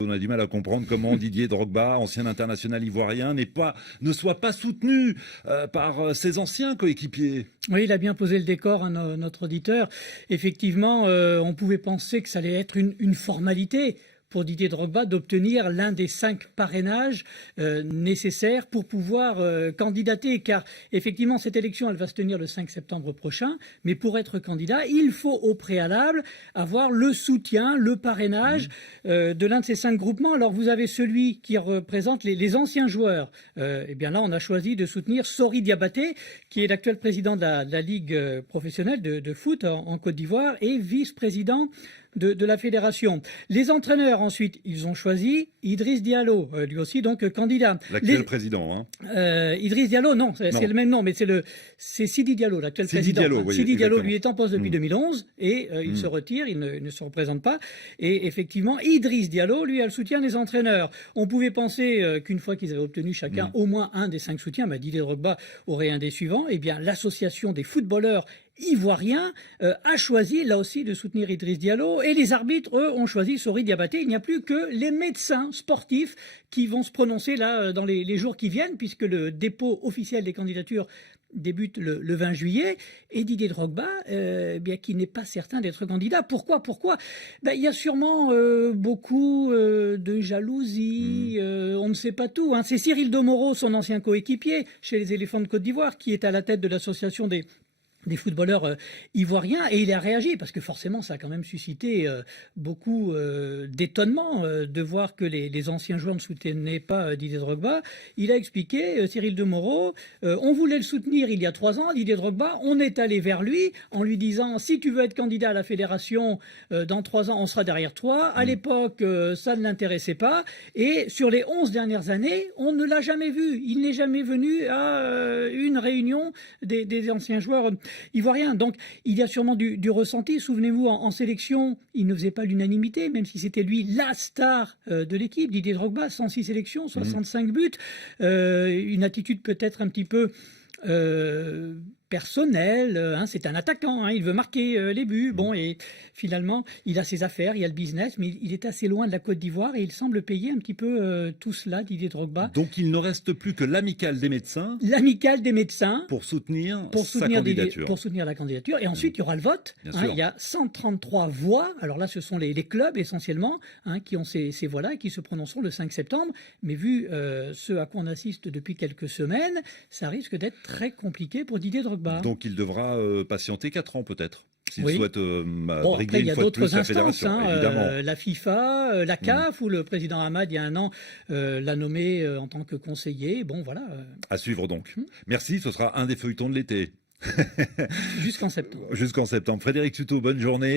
On a du mal à comprendre comment Didier Drogba, ancien international ivoirien, ne soit pas soutenu par ses anciens coéquipiers. Oui, il a bien posé le décor, hein, notre auditeur. Effectivement, on pouvait penser que ça allait être une formalité pour Didier Drogba d'obtenir l'un des 5 parrainages nécessaires pour pouvoir candidater. Car effectivement, cette élection, elle va se tenir le 5 septembre prochain. Mais pour être candidat, il faut au préalable avoir le soutien, le parrainage de l'un de ces 5 groupements. Alors vous avez celui qui représente les anciens joueurs. Eh bien là, on a choisi de soutenir Sori Diabaté, qui est l'actuel président de la Ligue professionnelle de foot en Côte d'Ivoire et vice-président de la fédération. Les entraîneurs, ensuite, ils ont choisi Idriss Diallo, lui aussi donc candidat. L'actuel président. Hein. Idriss Diallo, non, c'est le même nom, mais c'est Sidi Diallo, l'actuel président. Diallo, oui, Sidi Diallo, exactement. lui, est en poste depuis 2011 et il se retire, il ne se représente pas. Et effectivement, Idriss Diallo, lui, a le soutien des entraîneurs. On pouvait penser qu'une fois qu'ils avaient obtenu chacun au moins un des 5 soutiens, Didier Drogba aurait un des suivants. Eh bien, l'association des footballeurs ivoirien a choisi là aussi de soutenir Idriss Diallo et les arbitres, eux, ont choisi Sori Diabaté. Il n'y a plus que les médecins sportifs qui vont se prononcer là dans les jours qui viennent, puisque le dépôt officiel des candidatures débute le 20 juillet, et Didier Drogba, bien qui n'est pas certain d'être candidat. Pourquoi il y a sûrement beaucoup de jalousie, on ne sait pas tout. Hein. C'est Cyril Domoro, son ancien coéquipier chez les Éléphants de Côte d'Ivoire, qui est à la tête de l'association des footballeurs ivoiriens, et il a réagi parce que forcément ça a quand même suscité beaucoup d'étonnement de voir que les anciens joueurs ne soutenaient pas Didier Drogba. Il a expliqué, Cyril Domoro, on voulait le soutenir il y a 3 ans, Didier Drogba, on est allé vers lui en lui disant si tu veux être candidat à la fédération dans 3 ans on sera derrière toi. À l'époque ça ne l'intéressait pas, et sur les 11 dernières années on ne l'a jamais vu, il n'est jamais venu à une réunion des anciens joueurs ivoirien. Donc il y a sûrement du ressenti. Souvenez-vous, en sélection, il ne faisait pas l'unanimité, même si c'était lui la star de l'équipe. Didier Drogba, 106 sélections, 65 buts. Une attitude peut-être un petit peu personnel, hein, c'est un attaquant, hein, il veut marquer les buts. Bon, et finalement, il a ses affaires, il y a le business, mais il est assez loin de la Côte d'Ivoire et il semble payer un petit peu tout cela, Didier Drogba. Donc il ne reste plus que l'amicale des médecins. L'amicale des médecins pour soutenir sa candidature. Pour soutenir la candidature. Et ensuite, il y aura le vote. Hein, il y a 133 voix. Alors là, ce sont les clubs essentiellement qui ont ces voix-là et qui se prononceront le 5 septembre. Mais vu ce à quoi on assiste depuis quelques semaines, ça risque d'être très compliqué pour Didier Drogba. Donc il devra patienter 4 ans peut-être, s'il souhaite bon, briguer après, il y une a fois de plus d'autres la fédération. Évidemment. La FIFA, la CAF, où le président Hamad, il y a 1 an, l'a nommé en tant que conseiller. Bon, voilà. À suivre donc. Merci, ce sera un des feuilletons de l'été. Jusqu'en septembre. Jusqu'en septembre. Frédéric Suto, bonne journée.